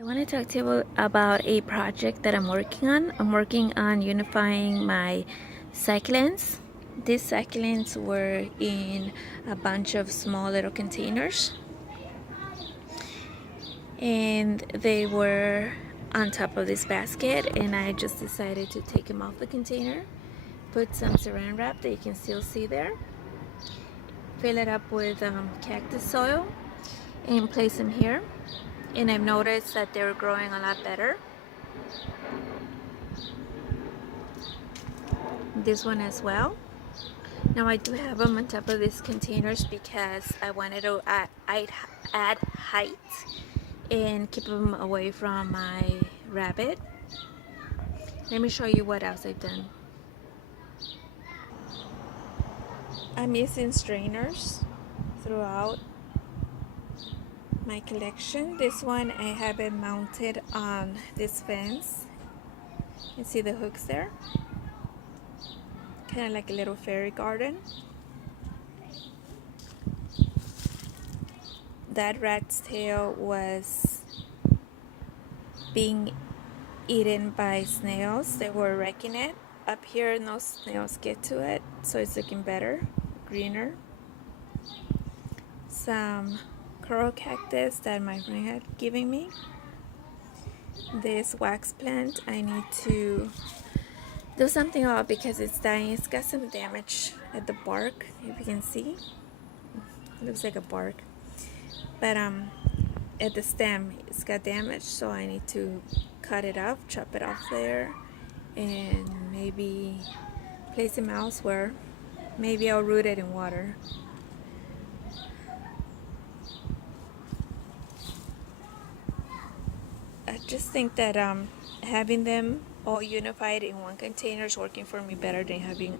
I want to talk to you about a project that I'm working on. I'm working on unifying my succulents. These succulents were in a bunch of small little containers, and they were on top of this basket, and I just decided to take them off the container, put some saran wrap that you can still see there, fill it up with cactus soil, and place them here. And I've noticed that they're growing a lot better. This one as well. Now I do have them on top of these containers because I wanted to add height and keep them away from my rabbit. Let me show you what else I've done. I'm using strainers throughout my collection. This one I have it mounted on this fence. You can see the hooks there. Kind of like a little fairy garden. That rat's tail was being eaten by snails. They were wrecking it. Up here no snails get to it, so it's looking better, greener. Some coral cactus that my friend had given me. This wax plant I need to do something about because it's dying. It's got some damage at the bark, if you can see. It looks like a bark, but at the stem it's got damage, so I need to cut it off, chop it off there, and maybe place them elsewhere. Maybe I'll root it in water. I just think that having them all unified in one container is working for me better than having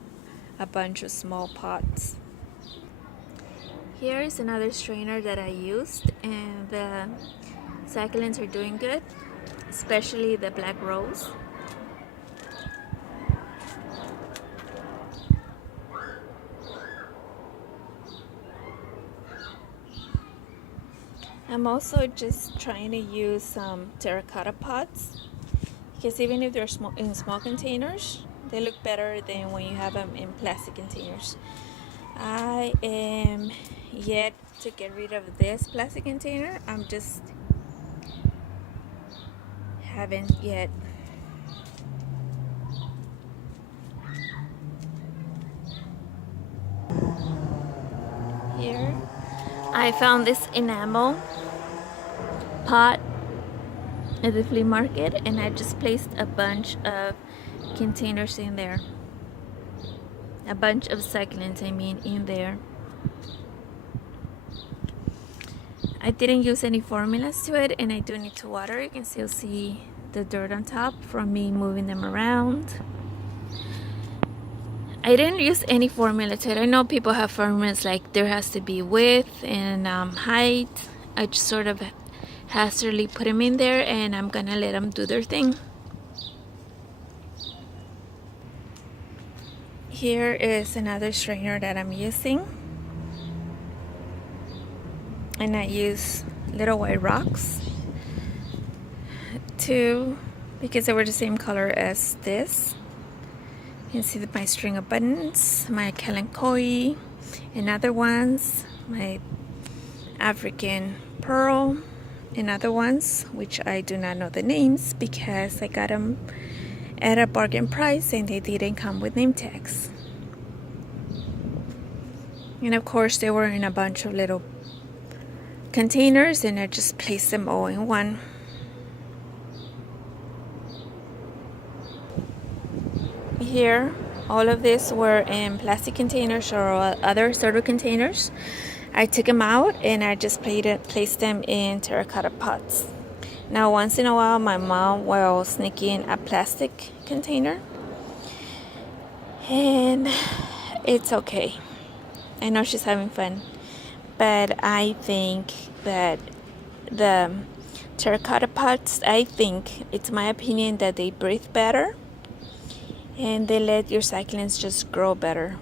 a bunch of small pots. Here is another strainer that I used, and the succulents are doing good, especially the black rose. I'm also just trying to use some terracotta pots, because even if they're in small containers, they look better than when you have them in plastic containers. I am yet to get rid of this plastic container. I'm just haven't yet. Here I found this enamel pot at the flea market, and I just placed a bunch of containers in there. A bunch of succulents, I mean, in there. I didn't use any formulas to it, and I do need to water. You can still see the dirt on top from me moving them around. I didn't use any formula to it. I know people have formulas like there has to be width and height. I just sort of hastily put them in there, and I'm gonna let them do their thing. Here is another strainer that I'm using, and I use little white rocks too, because they were the same color as this. You can see my string of buttons, my kalanchoe, and other ones, my African pearl, and other ones which I do not know the names because I got them at a bargain price and they didn't come with name tags. And of course they were in a bunch of little containers, and I just placed them all in one. Here all of these were in plastic containers or other sort of containers. I took them out and I just placed them in terracotta pots. Now once in a while my mom will sneak in a plastic container, and it's okay. I know she's having fun, but I think that the terracotta pots, I think, it's my opinion that they breathe better and they let your succulents just grow better.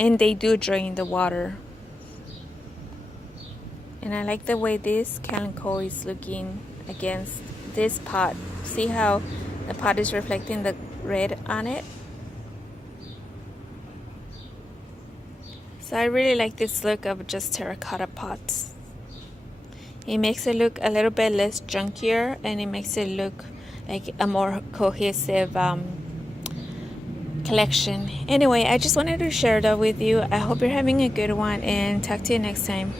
And they do drain the water. And I like the way this calico is looking against this pot. See how the pot is reflecting the red on it? So I really like this look of just terracotta pots. It makes it look a little bit less junkier, and it makes it look like a more cohesive collection. Anyway, I just wanted to share that with you. I hope you're having a good one, and talk to you next time.